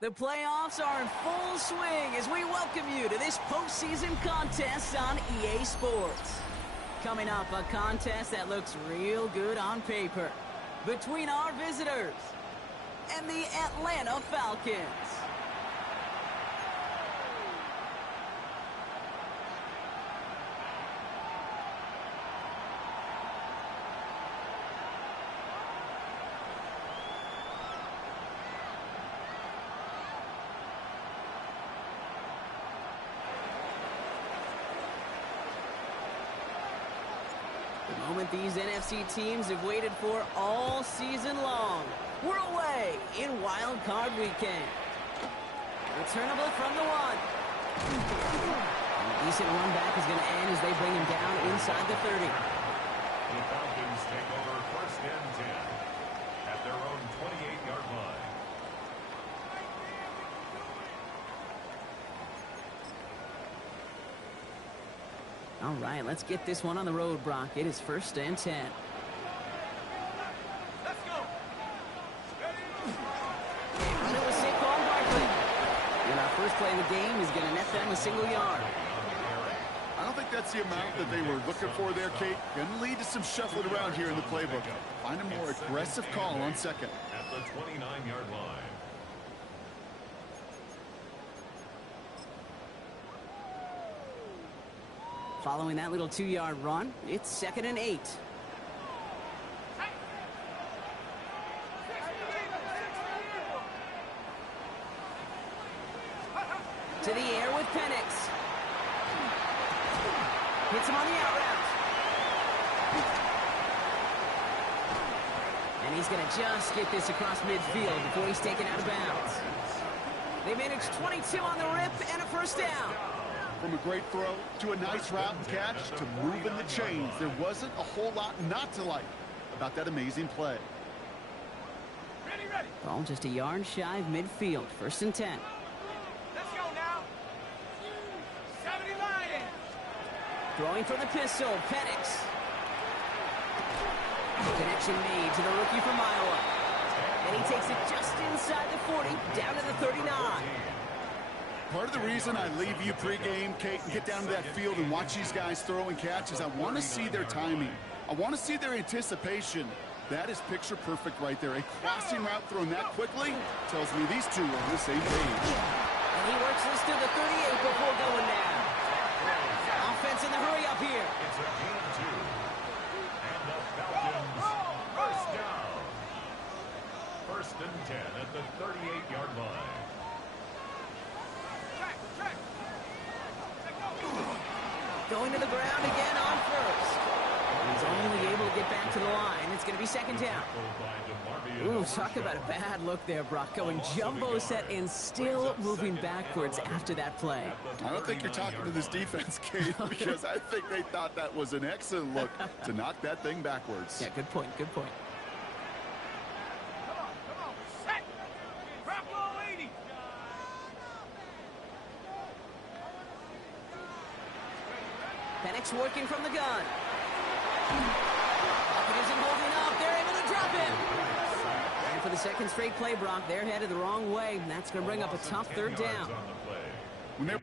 The playoffs are in full swing as we welcome you to this postseason contest on EA Sports. Coming up, a contest that looks real good on paper between our visitors and the Atlanta Falcons. The moment these NFC teams have waited for all season long. We're away in Wild Card Weekend. Returnable from the one. A decent run back is going to end as they bring him down inside the 30. The Falcons take over first and 10 at their own 28-yard line. All right, let's get this one on the road, Brock. It is first and 10. Let's go. Run it with Saquon Barkley. And our first play of the game is going to net them a single yard. I don't think that's the amount that they were looking for there, Kate. Going to lead to some shuffling around here in the playbook. Find a more aggressive call on second. At the 29-yard line. Following that little 2-yard run, it's second and 8. To the air with Penix. Hits him on the out route. And he's going to just get this across midfield before he's taken out of bounds. They managed 22 on the rip and a first down. From a great throw to a nice route and catch to moving the chains, there wasn't a whole lot not to like about that amazing play. Ready. Ball just a yard shy of midfield. First and 10. Let's go now. 70 Lions. Throwing for the pistol, Penix. Connection made to the rookie from Iowa. And he takes it just inside the 40, down to the 39. Part of the reason I leave you pregame, Kate, and get down to that field and watch these guys throw and catch is I want to see their timing. I want to see their anticipation. That is picture perfect right there. A crossing route thrown that quickly tells me these two are on the same page. And he works this to the 38 before going down. Offense in the hurry up here. It's a gain of 2. And the Falcons first down. First and 10 at the 38-yard line. Going to the ground again on first. He's only able to get back to the line. It's going to be second down. Ooh, talk about a bad look there, Brock. Going jumbo set and still moving backwards after that play. I don't think you're talking to this defense, Kate, because I think they thought that was an excellent look to knock that thing backwards. Yeah, good point, good point. Come on. Set. Drop low 80. Penix working from the gun. Pocket isn't holding up. They're able to drop him. And for the second straight play, Brock, they're headed the wrong way. And that's going to bring up a tough third down. When they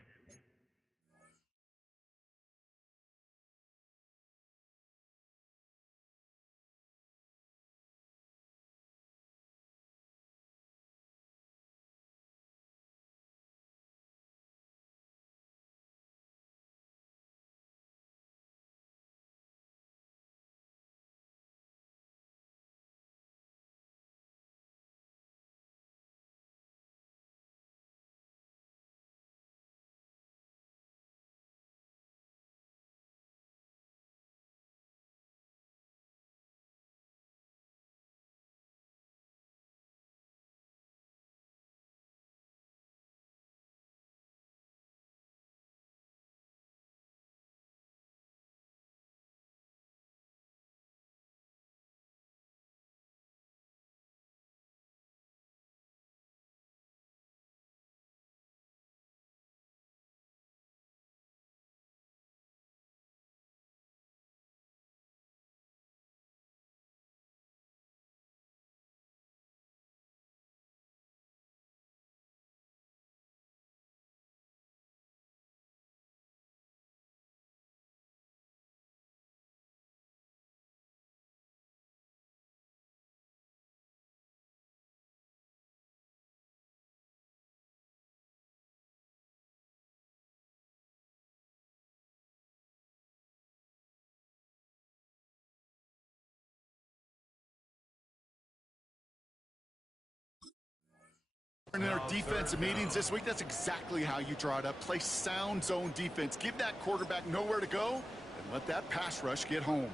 In our defensive meetings this week, that's exactly how you draw it up. Play sound zone defense. Give that quarterback nowhere to go and let that pass rush get home.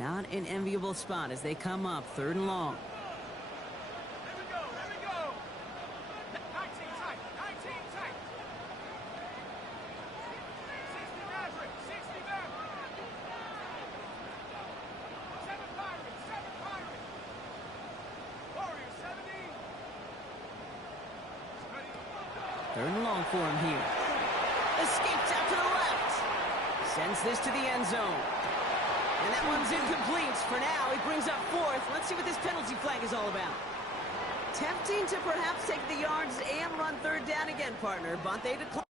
Not an enviable spot as they come up 3rd and long. Here we go, here we go. 19 tight, 19 tight. 60 Maverick, 60 Maverick. 7 Pirates, 7 Pirates. Warriors, 70. 3rd and long for him here. Escapes out to the left. Sends this to the end zone. And that one's incomplete. For now, he brings up 4th. Let's see what this penalty flag is all about. Tempting to perhaps take the yards and run 3rd down again, partner, but they decline.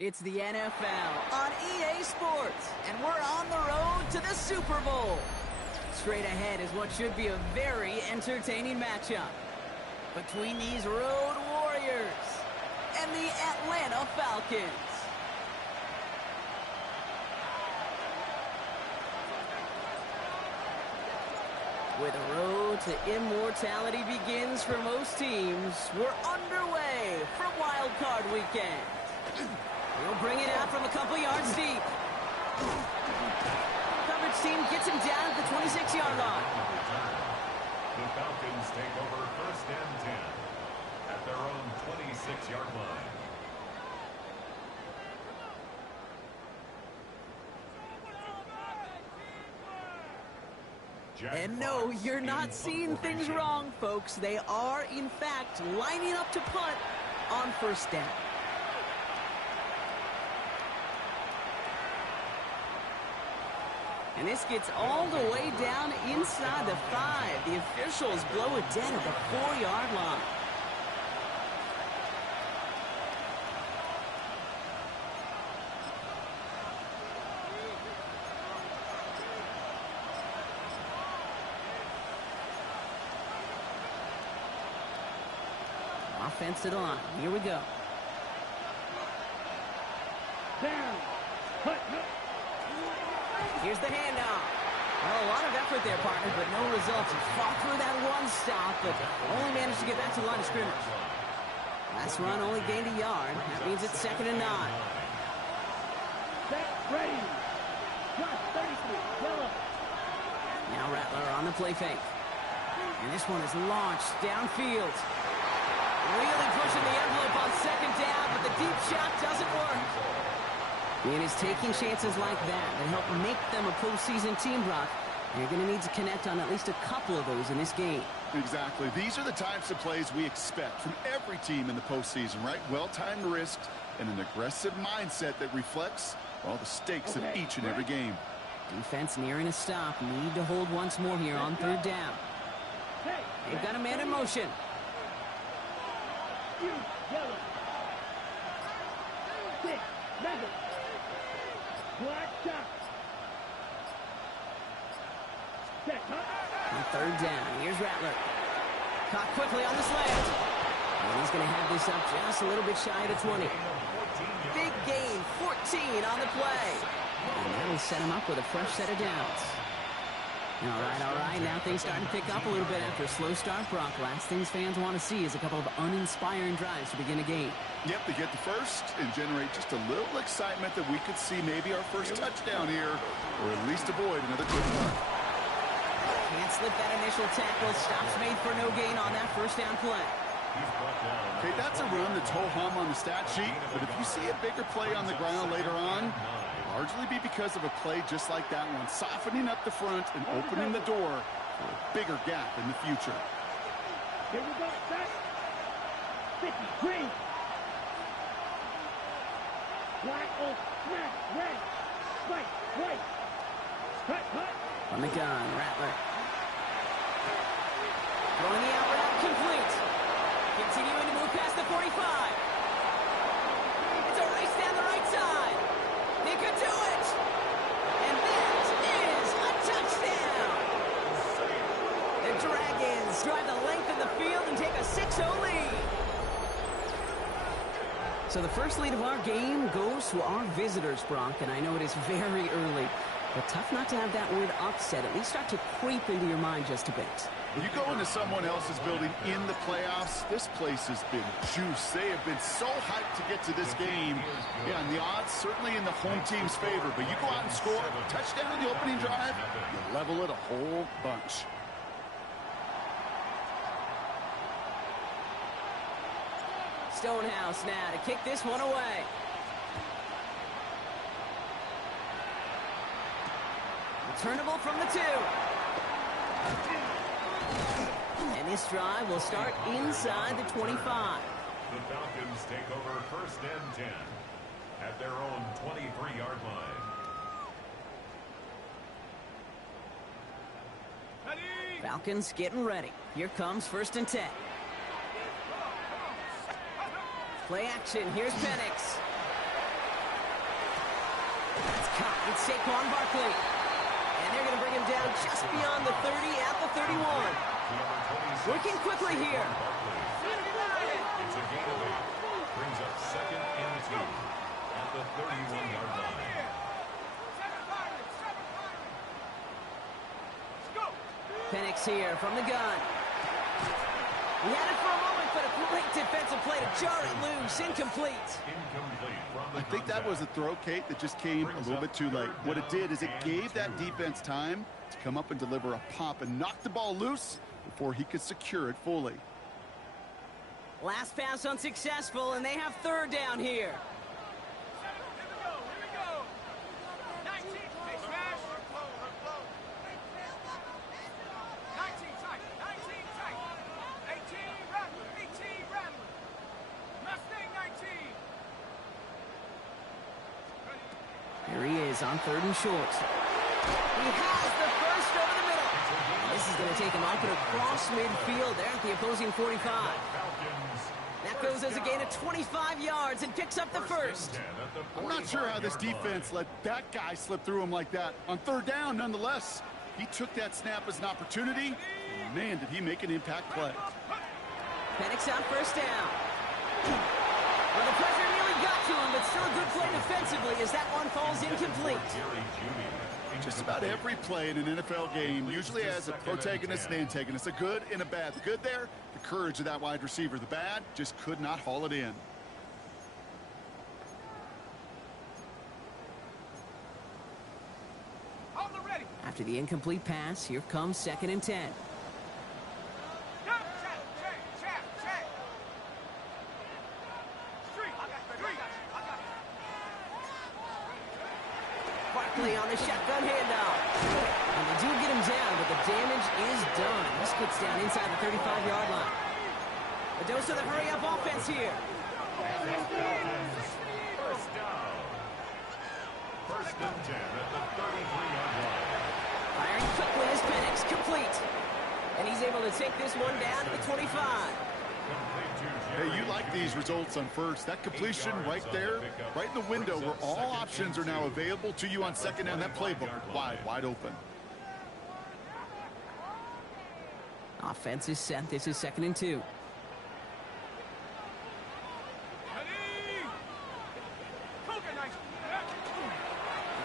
It's the NFL on EA Sports, and we're on the road to the Super Bowl. Straight ahead is what should be a very entertaining matchup between these road warriors and the Atlanta Falcons. Where the road to immortality begins for most teams, we're underway from Wild Card Weekend. He'll bring it out from a couple yards deep. Coverage team gets him down at the 26-yard line. The Falcons take over 1st and 10 at their own 26-yard line. And no, you're not seeing things wrong, folks. They are, in fact, lining up to punt on 1st down. And this gets all the way down inside the 5. The officials blow it dead at the 4-yard line. Offense to the line. Here we go. Down. Here's the handoff. Well, a lot of effort there, partner, but no results. He fought through that one stop, but only managed to get back to the line of scrimmage. Last run only gained a yard. That means it's 2nd and 9. Set, ready. Got 33. Yellow. Now Rattler on the play fake. And this one is launched downfield. Really pushing the envelope on 2nd down, but the deep shot doesn't work. And it's taking chances like that help make them a postseason team, Brock. You're going to need to connect on at least a couple of those in this game. Exactly. These are the types of plays we expect from every team in the postseason, right? Well-timed risks and an aggressive mindset that reflects, well, the stakes of each and every game. Defense nearing a stop. Need to hold once more here on 3rd down. They've got a man in motion. Yellow. 6. Mega. Black shot. Set. On 3rd down, here's Rattler. Caught quickly on the slant. And he's going to have this up just a little bit shy of the 20. Big gain, 14 on the play. And that'll set him up with a fresh set of downs. All right. Now things starting to pick up a little bit after a slow start, Brock. Last things fans want to see is a couple of uninspiring drives to begin a game. Yep, they get the first and generate just a little excitement that we could see maybe our first touchdown here, or at least avoid another quick run. Can't slip that initial tackle. Stops made for no gain on that 1st down play. Okay, that's a run that's ho-hum on the stat sheet, but if you see a bigger play on the ground later on, largely be because of a play just like that one, softening up the front and opening the door for a bigger gap in the future. Here we go. Set. 50. Green. Black. Oh, snap. Red. White. Cut. On the gun, Rattler. Throwing the out route complete. Continuing to move past the 45. It's a race down the right side. They could do it. And that is a touchdown. The Dragons drive the length of the field and take a 6-0 lead. So the first lead of our game goes to our visitors, Brock, and I know it is very early, but tough not to have that word upset at least start to creep into your mind just a bit. You go into someone else's building in the playoffs, this place has been juiced. They have been so hyped to get to this game. Yeah, and the odds certainly in the home team's favor, but you go out and score a touchdown in the opening drive, you level it a whole bunch. Stonehouse now to kick this one away. Returnable from the 2. And this drive will start inside the 25. The Falcons take over 1st and 10 at their own 23-yard line. Falcons getting ready. Here comes 1st and 10. Play action. Here's Penix. It's caught. It's Saquon Barkley. And they're going to bring him down just beyond the 30 at the 31. Working quickly here. It's a gain of 8. Brings up 2nd and 2 at the 31-yard line. Penix here from the gun. He had it for a moment, but a great defensive play to jar it loose. Incomplete. Incomplete. I think that was a throw, Kate, that just came a little bit too late. What it did is it gave that defense time to come up and deliver a pop and knock the ball loose before he could secure it fully. Last pass unsuccessful, and they have 3rd down here. Here he is on 3rd and short. He has the first over the middle. This is going to take him up and across midfield there at the opposing 45. That goes as a gain of 25 yards and picks up the first. I'm not sure how this defense let that guy slip through him like that. On 3rd down, nonetheless, he took that snap as an opportunity. And man, did he make an impact play. Penix on 1st down. Well, the pressure nearly got to him, but still a good play defensively as that one falls incomplete. Just about every play in an NFL game usually has a protagonist and antagonist, a good and a bad. The good there, the courage of that wide receiver. The bad, just could not haul it in. After the incomplete pass, here comes 2nd and 10. Barkley on the shotgun handoff. And they do get him down, but the damage is done. This gets down inside the 35-yard line. A dose of the hurry-up offense here. First down. 1st and 10 at the 33-yard line. Firing quickly is Penix, complete. And he's able to take this one down to the 25. Hey, you like these results on 1st. That completion right there, right in the window where all options are now available to you on 2nd down. That playbook wide open. Offense is set. This is 2nd and 2. You're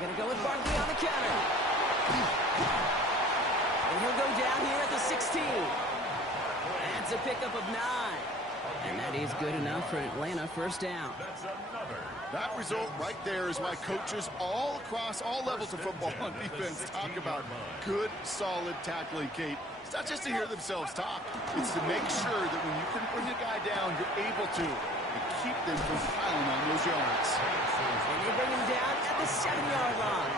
going to go with Barkley on the counter. And he'll go down here at the 16. That's a pickup of 9. And that is good enough for Atlanta. 1st down. That result right there is why coaches all across all levels of football and defense talk about good, solid tackling, Kate. It's not just to hear themselves talk. It's to make sure that when you can bring a guy down, you're able to and keep them from piling on those yards. And they bring him down at the 7-yard line.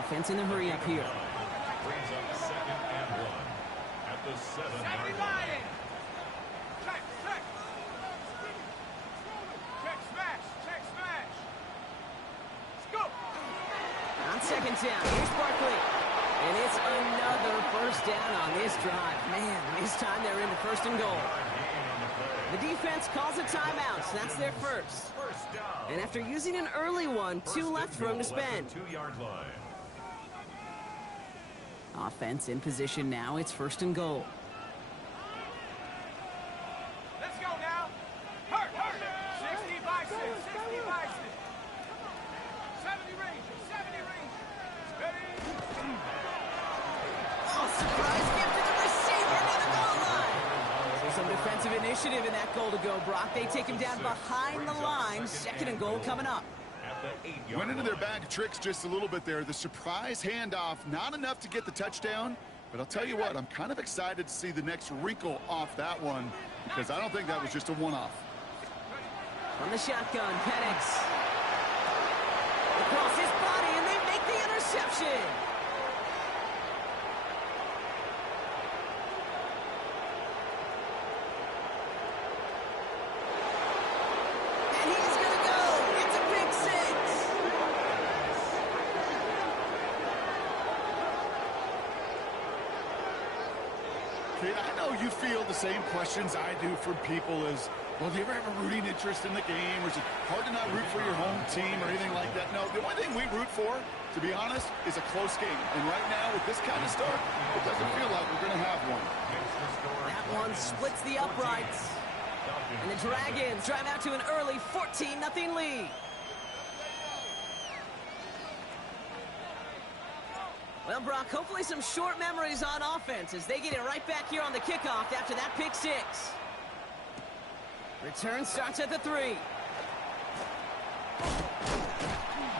Offense in the hurry up here. Brings up 2nd and 1 at the 7-yard line. On 2nd down, here's Barkley. And it's another 1st down on this drive. Man, this time they're into 1st and goal. The defense calls a timeout, so that's their first. And after using an early one, 2 left for him to spend. 2-yard line. Offense in position now. It's 1st and goal. Let's go now. Hurt. 60 by 6. 60 by 6. 70 range. 70 range. Ready? Oh, surprise gift to the receiver near the goal line. There's some defensive initiative in that goal to go, Brock. They take him down behind the line. 2nd and goal coming up. Went into their bag of tricks just a little bit there. The surprise handoff, not enough to get the touchdown. But I'll tell you what, I'm kind of excited to see the next wrinkle off that one because I don't think that was just a one-off. From the shotgun, Penix. Across his body, and they make the interception. And he's going to go. It's a big 6. Kate, I know you feel the same questions I do from people as Well, do you ever have a rooting interest in the game, or is it hard to not root for your home team or anything like that? No, the only thing we root for, to be honest, is a close game. And right now, with this kind of start, it doesn't feel like we're going to have one. That one splits the uprights. And the Dragons drive out to an early 14-0 lead. Well, Brock, hopefully some short memories on offense as they get it right back here on the kickoff after that pick six. Return starts at the 3.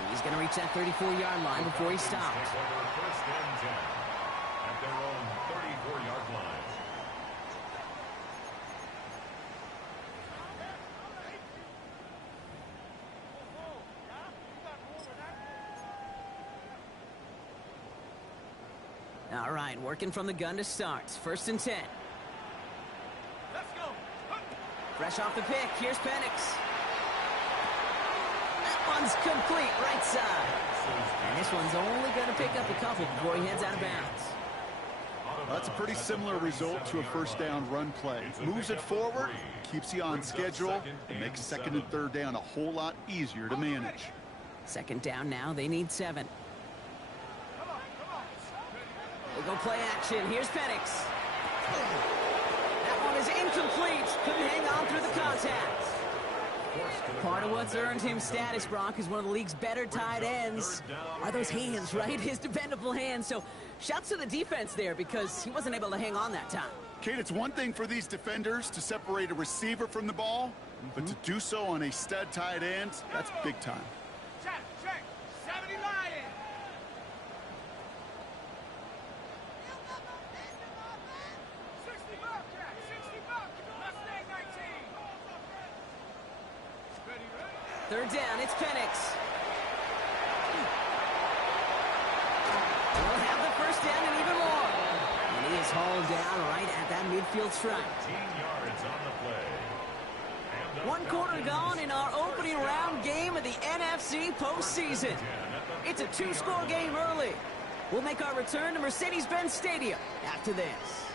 He's going to reach that 34-yard line before he stops. First and 10 at their own 34-yard line. All right, working from the gun to start. First and 10. Let's go. Fresh off the pick, here's Penix. That one's complete, right side. And this one's only going to pick up a couple before he heads out of bounds. Well, that's a pretty similar result to a first down run play. Moves it forward, keeps you on schedule, and makes second and third down a whole lot easier to manage. Second down now, they need 7. They go play action, here's Penix. That one is incomplete. Couldn't hang on through the contact. Part of what's earned him status, Brock, is one of the league's better tight ends. Are those hands, right? His dependable hands. So shouts to the defense there because he wasn't able to hang on that time. Kate, it's one thing for these defenders to separate a receiver from the ball, but to do so on a stud tight end, that's big time. Check, check. 70 Lions. $60, Jack. $60. Mustang 19. Ready, ready. Third down, it's Penix. He'll have the first down and even more. And he is hauled down right at that midfield stripe. 15 yards on the play. And the 1 quarter Falcons gone in our opening round game of the NFC postseason. It's a 2-score game early. We'll make our return to Mercedes-Benz Stadium after this.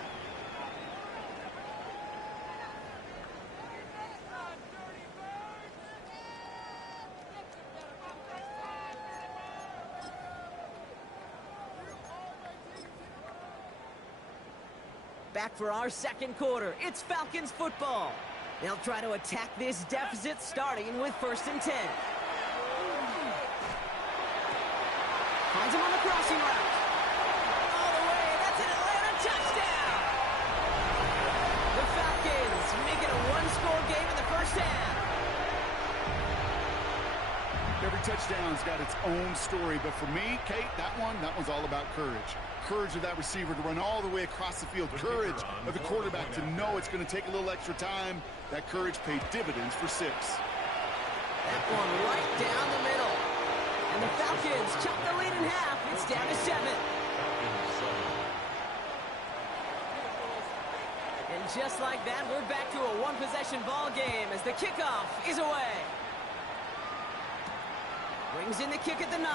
Back for our second quarter. It's Falcons football. They'll try to attack this deficit starting with first and 10. Finds him on the crossing route. All the way. That's an Atlanta touchdown. The Falcons make it a 1-score game in the first half. Every touchdown's got its own story, but for me, Kate, that one's all about courage. Courage of that receiver to run all the way across the field. Courage of the quarterback to know it's going to take a little extra time. That courage paid dividends for 6. That one right down the middle. And the Falcons chop the lead in half. It's down to 7. And just like that, we're back to a 1-possession ball game as the kickoff is away. Brings in the kick at the 9.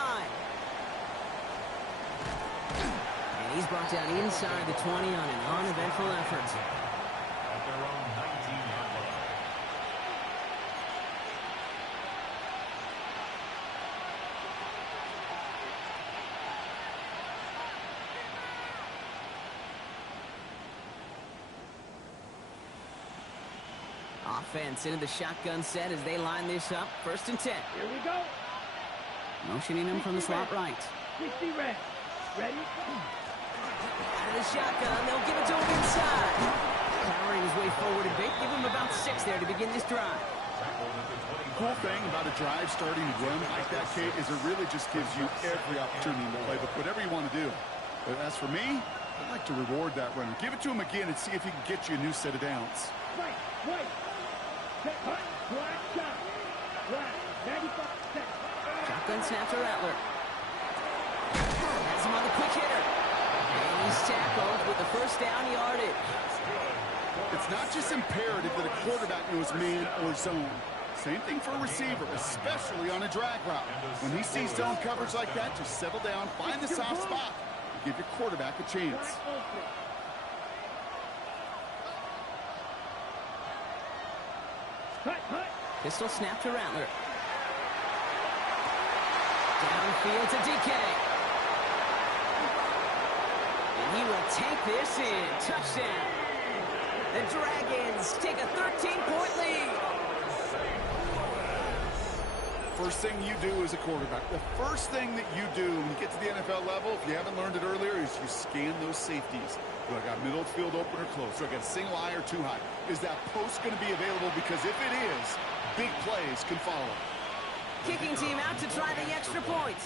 And he's brought down inside the 20 on an uneventful effort. At their own 19-yard line. Offense into the shotgun set as they line this up. First and 10. Here we go. Motioning him from the slot right. 60 red. Ready? Out of the shotgun, they'll give it to him inside. Powering his way forward a bit. Give him about 6 there to begin this drive. Cool thing about a drive starting to run like that, Kate, is it really just gives you every opportunity in the playbook, whatever you want to do. But as for me, I'd like to reward that runner. Give it to him again and see if he can get you a new set of downs. Right. Check, black shot. Black. 95 seconds. Shotgun snap to Rattler. Has him on the quick hitter. And he's tackled with the first down yardage. It's not just imperative that a quarterback knows man or zone. Same thing for a receiver, especially on a drag route. When he sees zone coverage like that, just settle down, find the soft spot, and give your quarterback a chance. Cut. Pistol snap to Rattler. Downfield to DK. And he will take this in. Touchdown. The Dragons take a 13-point lead. First thing you do as a quarterback, the first thing that you do when you get to the NFL level, if you haven't learned it earlier, is you scan those safeties. Do I got middle field open or close? Do I got a single eye or too high? Is that post going to be available? Because if it is, big plays can follow. Kicking team out to try the extra point.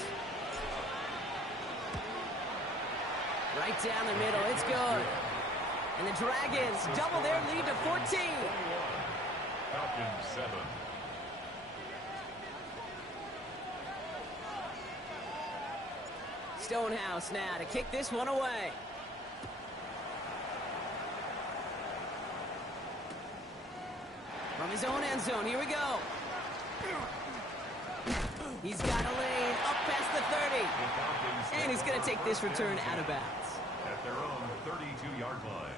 Right down the middle. It's good. And the Dragons double their lead to 14. Falcons 7. Stonehouse now to kick this one away. From his own end zone, here we go. He's got a lane up past the 30. And he's going to take this return out of bounds. At their own 32-yard line.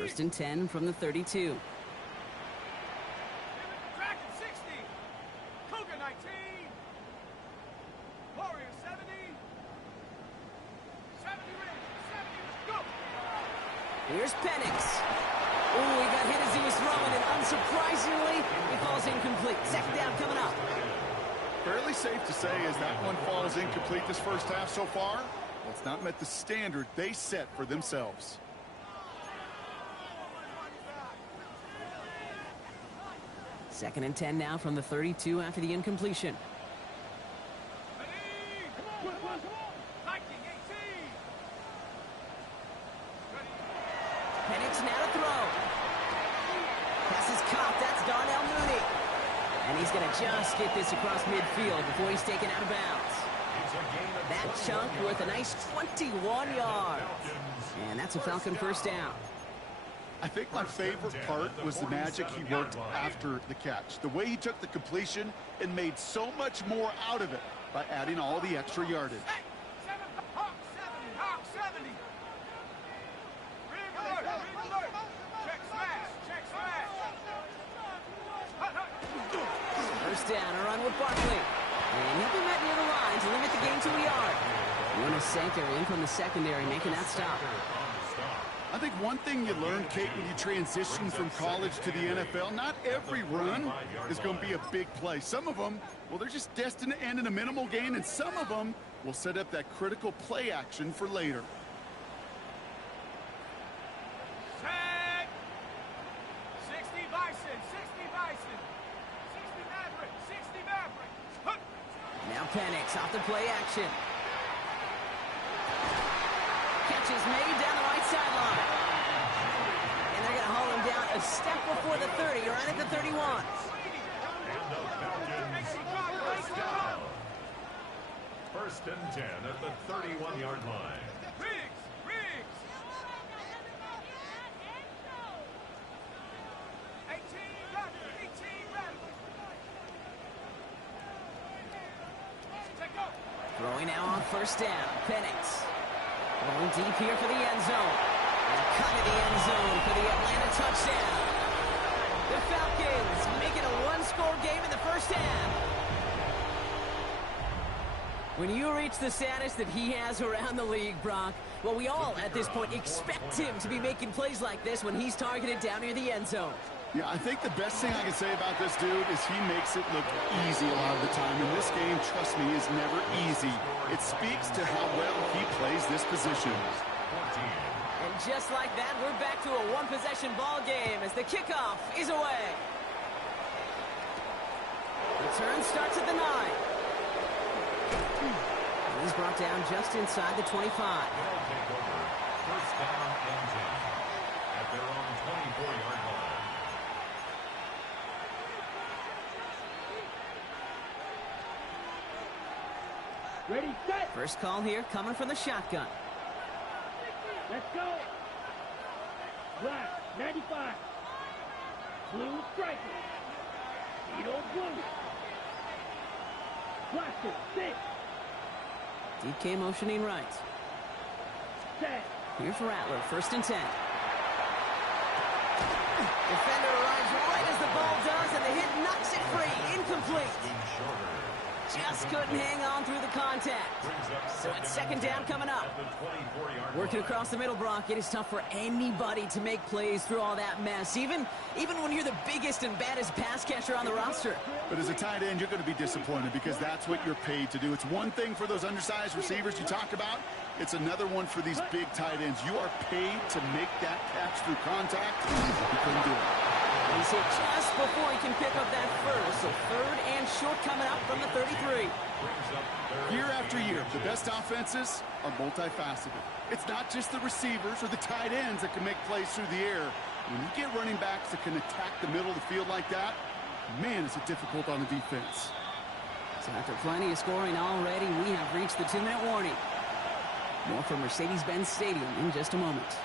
First and 10 from the 32. Dragon 60. Cougar 19. Warrior 70. 70 Rangers. 70. Go. Here's Penix. Ooh, he got hit as he was throwing, and unsurprisingly, he falls incomplete. Second down coming up. Fairly safe to say as that one falls incomplete this first half so far, well, it's not met the standard they set for themselves. Second and 10 now from the 32 after the incompletion. Ready. Come on. Viking 18. Ready. Penix now to throw. Pass is caught. That's Darnell Mooney. And he's going to just get this across midfield before he's taken out of bounds. That chunk worth a nice 21 yards. And that's a Falcon first down. I think my favorite part was the magic he worked after the catch. The way he took the completion and made so much more out of it by adding all the extra yardage. Hey, 7. Hawk 70. Hawk 70. Rig alert. Check smash. First down, a run with Barkley. And he'll be met near the line to limit the gain to a yard. Jonas Sanker in from the secondary making that stop. I think one thing you learn, Kate, when you transition from college to the NFL, not every run is going to be a big play. Some of them, well, they're just destined to end in a minimal gain, and some of them will set up that critical play action for later. Set. 60 Bison. 60 Bison. 60 Maverick. 60 Maverick. Hup. Now Penix off the play action. Catch is made down the right sideline. And they're going to haul him down a step before the 30, right at the 31. And the Falcons first down. First and 10 at the 31-yard line. Riggs. 18 Radley. Take go. Throwing now on first down. Penix. Going deep here for the end zone. And cut of the end zone for the Atlanta touchdown. The Falcons make it a one-score game in the first half. When you reach the status that he has around the league, Brock, well, we all at this point expect him to be making plays like this when he's targeted down near the end zone. Yeah, I think the best thing I can say about this dude is he makes it look easy a lot of the time. And this game, trust me, is never easy. It speaks to how well he plays this position. And just like that, we're back to a one-possession ball game as the kickoff is away. Return starts at the 9. And he's brought down just inside the 25. First down and 10 at their own 24-yard line. Ready, set. First call here coming from the shotgun. Let's go. Black, 95. Blue striker. Speedo blue. Blast it. 6. DK motioning right. Set. Here's Rattler, 1st and 10. Defender arrives right as the ball does, and the hit knocks it free. Incomplete. Just couldn't hang on through the contact. So it's 2nd down coming up. Working across the middle, Brock, it is tough for anybody to make plays through all that mess, even when you're the biggest and baddest pass catcher on the roster. But as a tight end, you're going to be disappointed because that's what you're paid to do. It's one thing for those undersized receivers you talk about. It's another one for these big tight ends. You are paid to make that catch through contact. You couldn't do it. He's hit just before he can pick up that first. So 3rd and short coming up from the 33. Year after year, the best offenses are multifaceted. It's not just the receivers or the tight ends that can make plays through the air. When you get running backs that can attack the middle of the field like that, man, is it difficult on the defense. So after plenty of scoring already, we have reached the 2-minute warning. More from Mercedes-Benz Stadium in just a moment.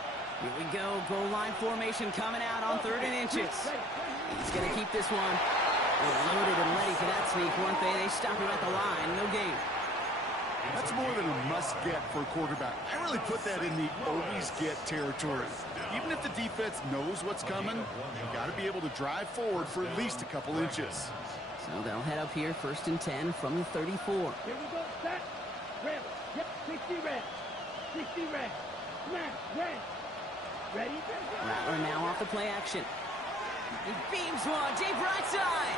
Here we go. Goal line formation coming out on 3rd and inches. He's going to keep this one. They're loaded and ready for that sneak, weren't they? They stopped him at the line. No gain. That's more than a must-get for a quarterback. I really put that in the always-get territory. Even if the defense knows what's coming, you got to be able to drive forward for at least a couple inches. So they'll head up here 1st and 10 from the 34. Here we go. Set. Red. Yep. 60 red. 60 red. Smash. Red. Ready? Rattler now off the play action. He beams one. Deep right side.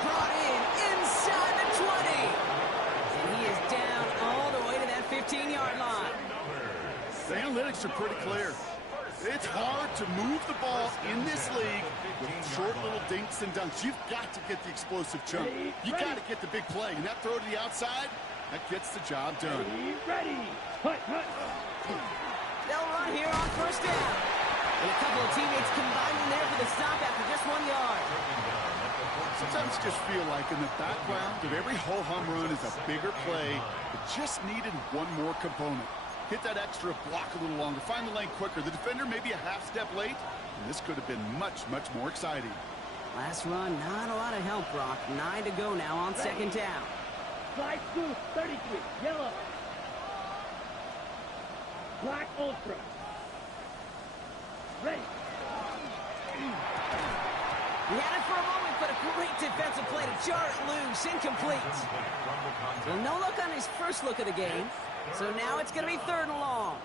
Brought in inside the 20. And he is down all the way to that 15-yard line. The analytics are pretty clear. It's hard to move the ball in this league with short little dinks and dunks. You've got to get the explosive chunk. You got to get the big play. And that throw to the outside, that gets the job done. Ready. Hut, hut. They'll run here on 1st down. And a couple of teammates combining there for the stop after just 1 yard. Sometimes you just feel like in the background of every ho-hum run is a bigger play that just needed one more component. Hit that extra block a little longer, find the lane quicker. The defender maybe a half step late, and this could have been much, much more exciting. Last run, not a lot of help, Brock. 9 to go now on 2nd down. Fly blue, 33. Yellow. Black ultra. Ready. He had it for a moment, but a great defensive play to jar it loose. Incomplete. Well, no look on his first look of the game. So now it's going to be 3rd and long.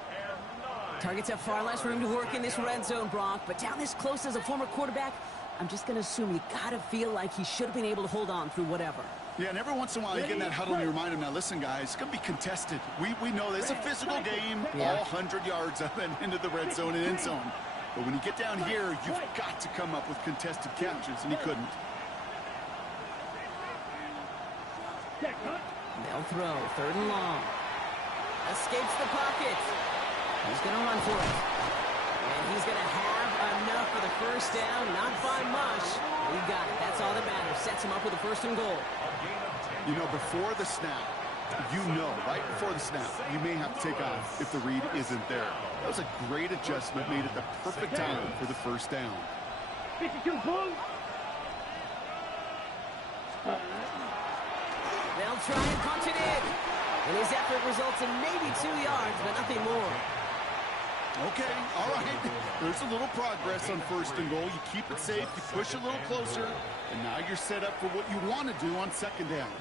Targets have far less room to work in this red zone, Brock. But down this close as a former quarterback, I'm just going to assume you got to feel like he should have been able to hold on through whatever. Yeah, and every once in a while you get in that huddle and you remind him, now listen, guys, it's going to be contested. We know this is a physical game, all 100 yards up and into the red zone and end zone. But when you get down here, you've got to come up with contested catches, and he couldn't. They'll throw 3rd and long. Escapes the pocket. He's going to run for it. And he's going to have enough for the 1st down. Not by much. He got it. That's all that matters. Sets him up with a 1st and goal. You know, before the snap, right before the snap, you may have to take off if the read isn't there. That was a great adjustment made at the perfect time for the 1st down. 52 blue. They'll try and punch it in. And his effort results in maybe 2 yards, but nothing more. Okay, all right. There's a little progress on 1st and goal. You keep it safe, you push a little closer, and now you're set up for what you want to do on 2nd down.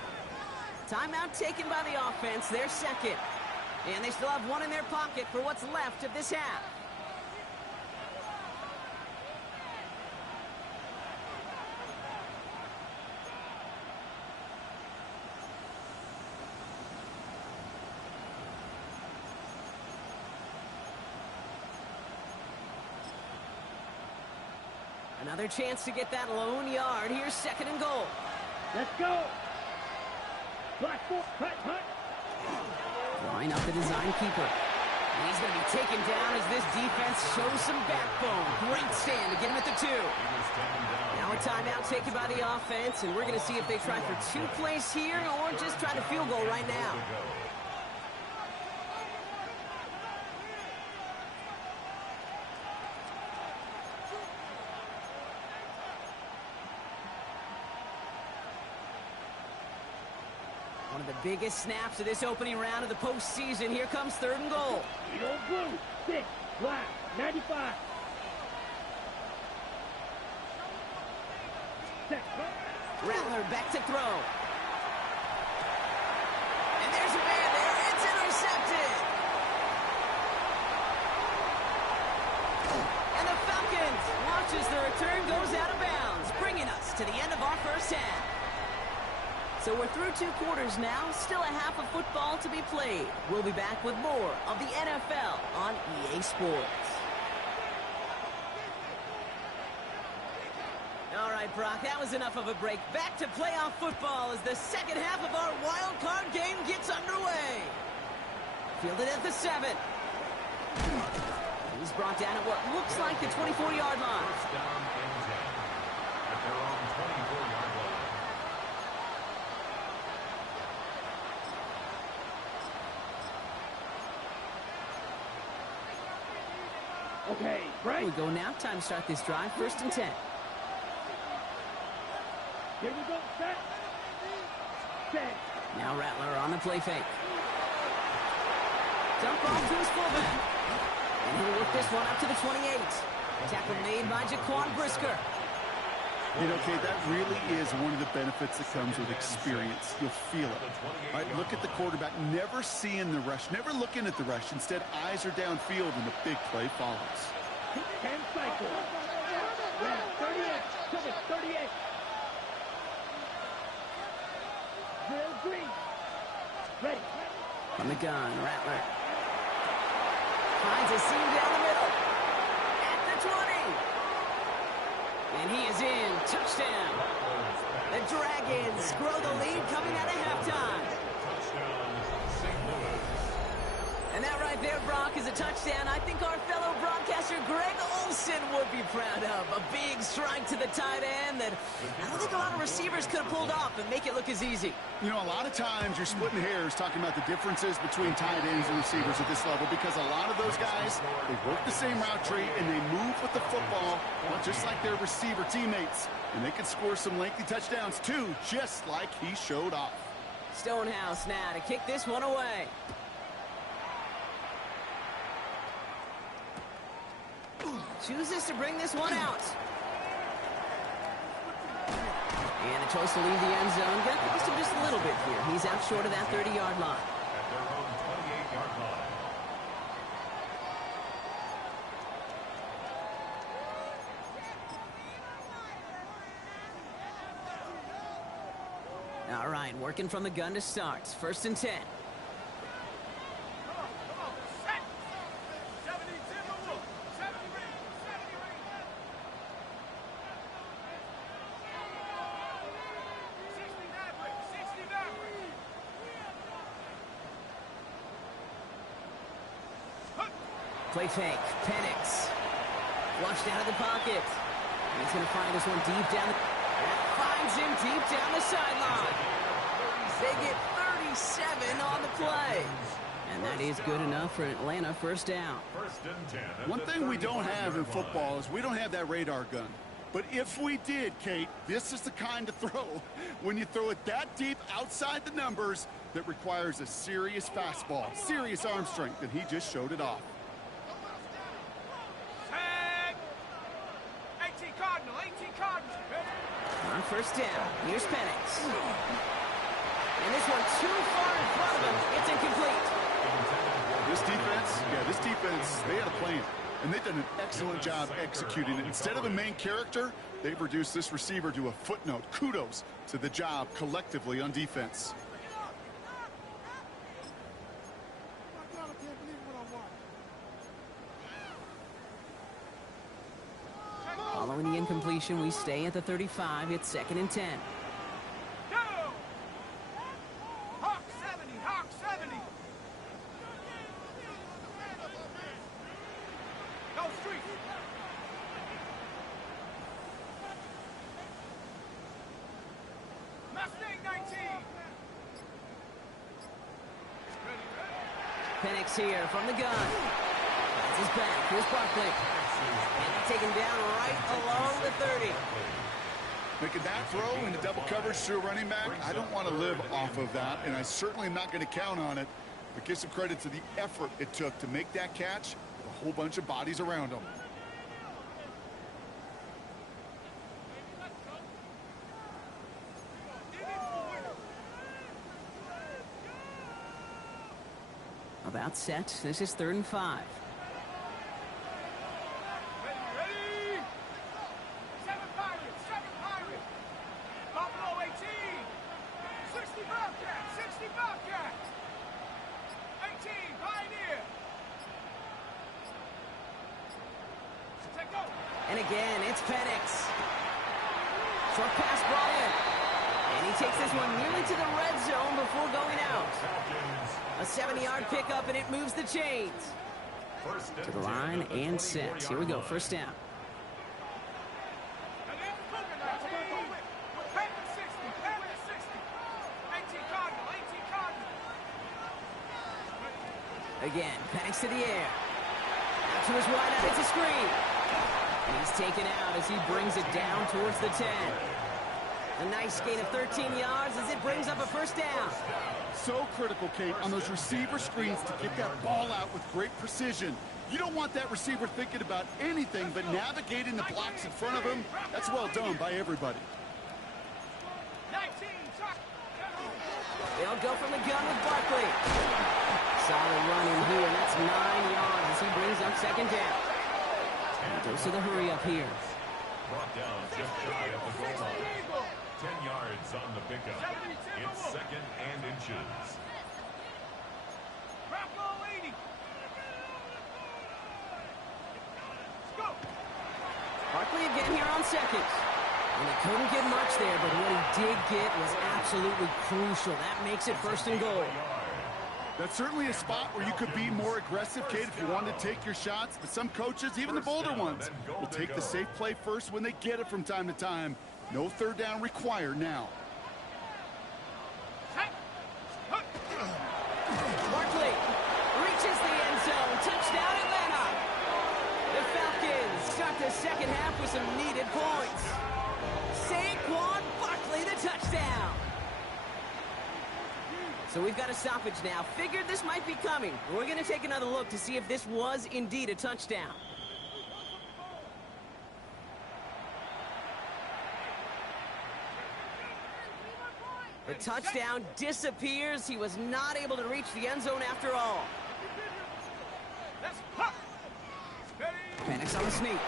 Timeout taken by the offense, their 2nd. And they still have 1 in their pocket for what's left of this half. Another chance to get that lone yard. Here's 2nd and goal. Let's go. Black four, hut, hut. Drawing up the design keeper. And he's going to be taken down as this defense shows some backbone. Great stand to get him at the 2. Now a timeout taken by the offense, and we're going to see if they try for 2 plays here or just try the field goal right now. One of the biggest snaps of this opening round of the postseason. Here comes 3rd and goal. Eagle blue, 6, black, 95. Set. Rattler back to throw. And there's a man there. It's intercepted. And the Falcons watch as the return goes out of bounds, bringing us to the end of our first half. So we're through 2 quarters now, still a half of football to be played. We'll be back with more of the NFL on EA Sports. All right, Brock, that was enough of a break. Back to playoff football as the second half of our wild card game gets underway. Fielded at the 7. He's brought down at what looks like the 24-yard line. First down and 10 at their own 24-yard line. Okay, break. We go now. Time to start this drive. 1st and 10. Here we go, set. Set. Now Rattler on the play fake. Dump off to his fullback. And he'll work this one up to the 28. Tackle made by Jaquan Brisker. You know, Kate, that really is one of the benefits that comes with experience. You'll feel it. All right, look at the quarterback, never seeing the rush, never looking at the rush. Instead, eyes are downfield, and the big play follows. 10 cycles. Red, 38. Come on, 38. Drill green. Ready. From the gun, Rattler. Finds a seam down the middle. At the 20. And he is in. Touchdown. The Dragons grow the lead coming out of halftime. And that right there, Brock, is a touchdown I think our fellow broadcaster Greg Olsen would be proud of. A big strike to the tight end that I don't think a lot of receivers could have pulled off and make it look as easy. You know, a lot of times you're splitting hairs talking about the differences between tight ends and receivers at this level because a lot of those guys, they work the same route tree and they move with the football just like their receiver teammates. And they can score some lengthy touchdowns too, just like he showed off. Stonehouse now to kick this one away. Chooses to bring this one out. And a choice to leave the end zone. Got lost him just a little bit here. He's out short of that 30-yard line. At their own 28-yard line. All right, working from the gun to start. 1st and 10. Play fake. Penix. Flushed out of the pocket. He's going to find this one deep down. That finds him deep down the sideline. They get 37 on the play. And that is good enough for Atlanta. 1st down. 1st and 10. One thing we don't have in football is we don't have that radar gun. But if we did, Kate, this is the kind of throw, when you throw it that deep outside the numbers, that requires a serious fastball, serious arm strength, and he just showed it off. On 1st down, here's Penix. And this one too far in front of him. It's incomplete. This defense, they had a plan. And they've done an excellent job executing it. Instead of a main character, they've reduced this receiver to a footnote. Kudos to the job collectively on defense. Following the incompletion, we stay at the 35. It's 2nd and 10. Go! Hawk 70! Hawk 70! Go street! Mustang 19! Penix here from the gun. That's his back. Here's Barkley. And taken down right along the 30. Making that throw into double coverage to a running back, I don't want to live off of that, and I certainly am not going to count on it. But give some credit to the effort it took to make that catch with a whole bunch of bodies around him. About set. This is 3rd and 5. Ready? 7 Pirates, 7 Pirates. Buffalo 18. 60 Bobcats, 60 Bobcats. 18 Pioneer. Take over. And again, it's Penix. Short pass brought in. And he takes this one nearly to the red zone before going out. A 70-yard pickup, and it moves the chains. To the line and set. Here we go, 1st down. Again, Penix to the air. Out to his wide out, it's a screen. And he's taken out as he brings it down towards the 10. A nice gain of 13 yards as it brings up a 1st down. So critical, Kate, on those receiver screens to get that ball out with great precision. You don't want that receiver thinking about anything but navigating the blocks in front of him. That's well done by everybody. They'll go from the gun with Barkley. Solid run in here, and that's 9 yards as he brings up 2nd down. He goes to the hurry up here. Brought down just shy of the goal line. 10 yards on the pickup. It's 2nd and inches. Barkley again here on 2nd. And he couldn't get much there, but what he did get was absolutely crucial. That makes it 1st and goal. That's certainly a spot where you could be more aggressive, Kate, if you wanted to take your shots. But some coaches, even the bolder ones, will take the safe play first when they get it from time to time. No 3rd down required now. Barkley reaches the end zone. Touchdown, Atlanta. The Falcons start the 2nd half with some needed points. Saquon Barkley, the touchdown. So we've got a stoppage now. Figured this might be coming. We're going to take another look to see if this was indeed a touchdown. The touchdown disappears. He was not able to reach the end zone after all. Penix on the sneak.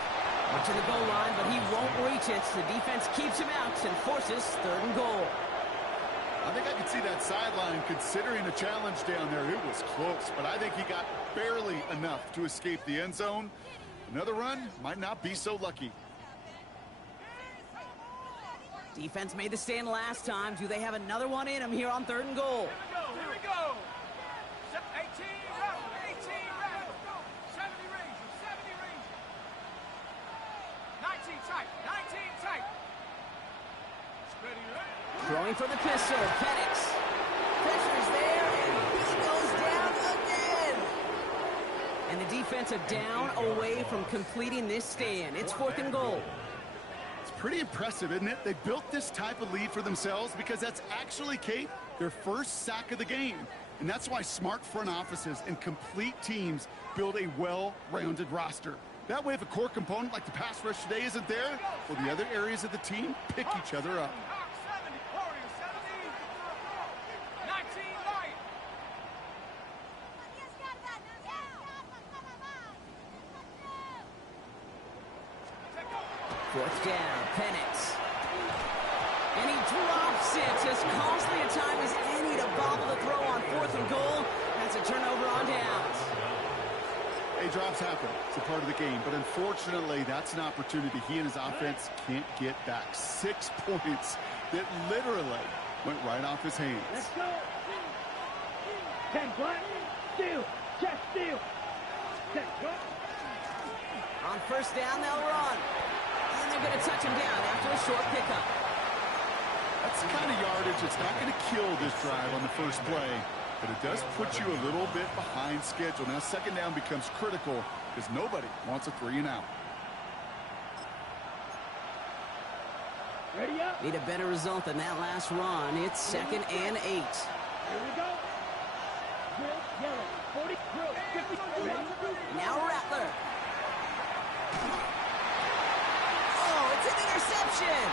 Up to the goal line, but he won't reach it. The defense keeps him out and forces 3rd and goal. I think I could see that sideline considering a challenge down there. It was close, but I think he got barely enough to escape the end zone. Another run might not be so lucky. Defense made the stand last time. Do they have another one in them here on 3rd and goal? Here we go. 18 rattle, 18 rattle. 70 Rangers, 70 Rangers. 19 tight, 19 tight. Ready. Throwing for the pistol, Penix. Pressure's there, and he goes down again. And the defense a down away from completing this stand. It's 4th and goal. Pretty impressive, isn't it? They built this type of lead for themselves because that's actually, Kate, their 1st sack of the game. And that's why smart front offices and complete teams build a well-rounded roster. That way, if a core component like the pass rush today isn't there, well, the other areas of the team pick each other up. Fourth down, Penix. And he drops it. As costly a time as any to bobble the throw on 4th and goal. That's a turnover on downs. Hey, drops happen. It's a part of the game. But unfortunately, that's an opportunity he and his offense can't get back. 6 points that literally went right off his hands. Let's go. 10 black. Steal. Check steal. Check go. On 1st down, they'll run. And they're going to touch him down after a short pickup. That's the kind of yardage that's not going to kill this drive on the first play, but it does put you a little bit behind schedule. Now 2nd down becomes critical because nobody wants a 3 and out. Ready up. Need a better result than that last run. It's 2nd and 8. Here we go. Drill, yellow, 40, drill, 50, ready. Now Rattler. Oh, it's an interception.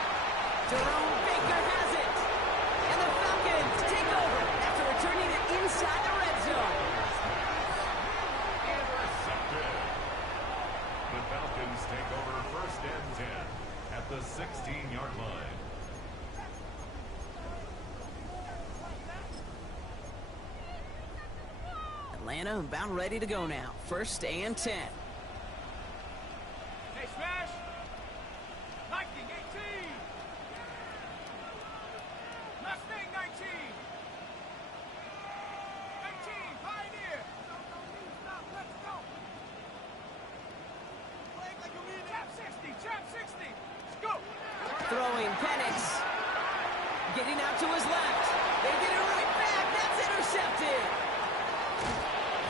Jerome Baker has it. And the Falcons take over after returning it inside the red zone. Intercepted. The Falcons take over 1st and 10 at the 16-yard line. Atlanta about ready to go now. 1st and 10. Hey, smash! Lightning 18! Mustang 19! 19, Pioneer! Stop, let's go! Trap 60, trap 60! Let's go! Throwing Penix. Getting out to his left. They get it right back. That's intercepted.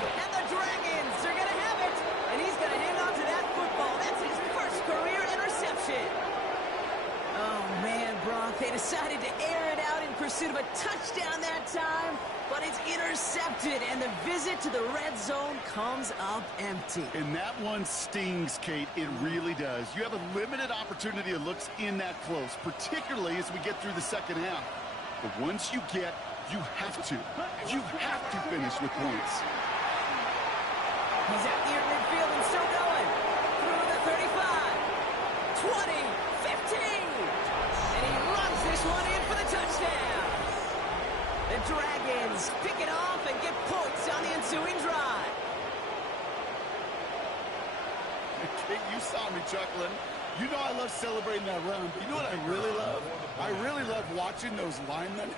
And the Dragons are going to have it. And he's going to hang on to that football. That's his first career interception. Oh, man, Brock. They decided to air it out in pursuit of a touchdown that time. But it's intercepted. And the visit to the red zone comes up empty. And that one stings, Kate. It really does. You have a limited opportunity of looks in that close, particularly as we get through the second half. But once you get, you have to finish with points. He's out near midfield and still going. Through the 35, 20, 15. And he runs this one in for the touchdown. The Dragons pick it off and get points on the ensuing drive. Kate, you saw me chuckling. You know I love celebrating that run. But you know what I really love? I really love watching those linemen.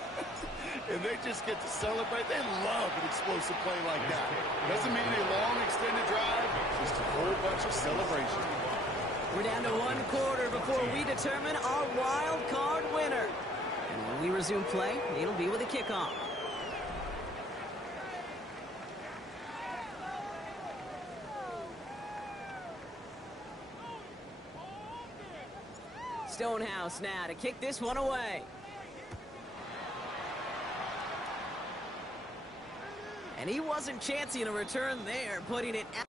And they just get to celebrate. They love an explosive play like that. Doesn't mean a long extended drive, just a whole bunch of celebration. We're down to 1 quarter before we determine our wild card winner. And when we resume play, it'll be with a kickoff. Stonehouse now to kick this one away. And he wasn't chancing a return there, putting it out.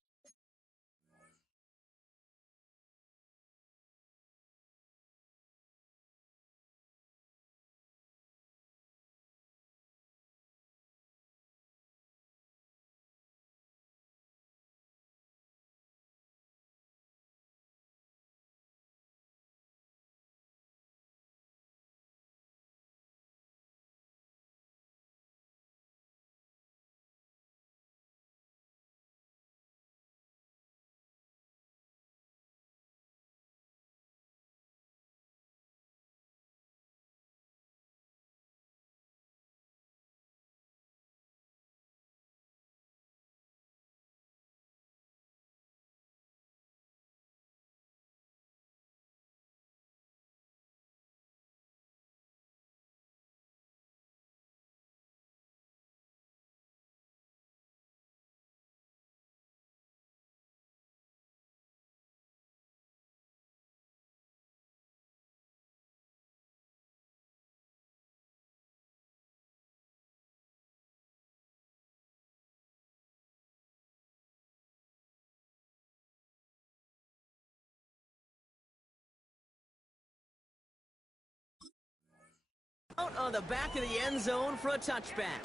Out on the back of the end zone for a touchback.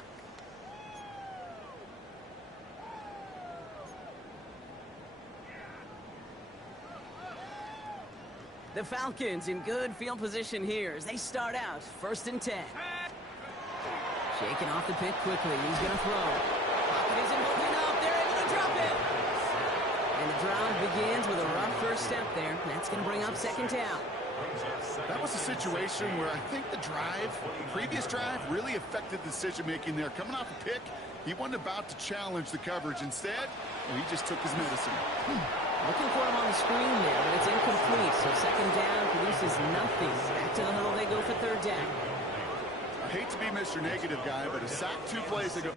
The Falcons in good field position here as they start out 1st and 10. Shaking off the pick quickly. He's going to throw. Pocket isn't holding up. They're able to drop it. And the drive begins with a rough first step there. That's going to bring up 2nd down. That was a situation where I think the previous drive, really affected decision-making there. Coming off a pick, he wasn't about to challenge the coverage. Instead, he just took his medicine. Looking for him on the screen there, but it's incomplete. So 2nd down produces nothing. Back to the huddle they go for 3rd down. I hate to be Mr. Negative guy, but a sack 2 plays ago.